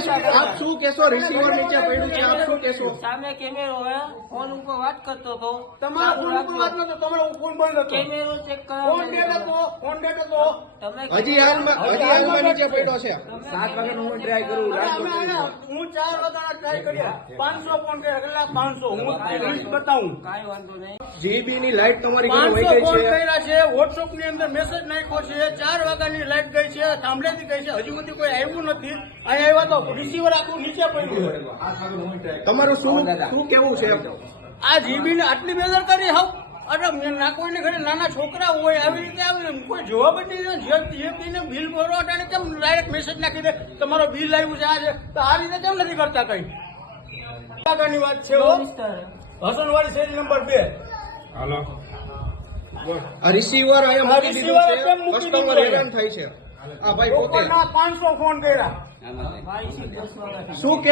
આપ શું કહેશો? રિસીવર નીચે પડ્યું છે, આપ શું કહેશો? સામે કેમેરો હે, ફોન ઉપર વાત કરતો હતો. તમારા ફોન ઉપર વાત નતો, તમારો ફોન બંધ હતો. કેમેરો ચેક કરો. ફોન ડેડ હતો, ફોન ડેડ હતો. તમે હજી હાલમાં નીચે પડ્યો છે. 7 વાગ્યાનો હું ટ્રાય કરું. હું 4 વાગ્યાના ટ્રાય કર્યા, 500 ફોન કર્યા, કેટલા 500 હું લિસ્ટ બતાવું. કાંઈ વાંધો નહીં. જીબી ની લાઈટ તમારી ઘરે 500 વહી ફોન ગઈ છે. કર્યા છે, વોટ્સઅપ ની અંદર મેસેજ નાખ્યો છે, 4 વાગ્યાની લાઈટ ગઈ છે, થાંભલેથી ગઈ છે, હજુ સુધી કોઈ આવ્યું નથી. અહીંયા આવ્યા તો રિસીવર આખું નીચે પડ્યું છે. તમારું શું કેવું છે? આ જીબી ને આટલી બેદરકારી હાવ. અરે ના કોઈને ઘરે નાના છોકરા હોય આવી રીતે આવે, કોઈ જવાબ જ નહીં દે. જીબી ને બિલ ભરો અટાણે કેમ ડાયરેક્ટ મેસેજ નાખી દે તમારો બિલ આવ્યું છે આ છે, તો આ રીતે કેમ નથી કરતા કઈ? આગળની વાત છે હસનવાડી શેરી નંબર 2. હાલો આ રિસીવર અહીંયા મૂકી દીધું આ receiver કેમ છે, મૂકી કસ્ટમર દીધું? હેરાન થાય છે. આ ભાઈ પોતે ઉપરના 500 ફોન કર્યા. ભાઈ 10 વાગ્યા શું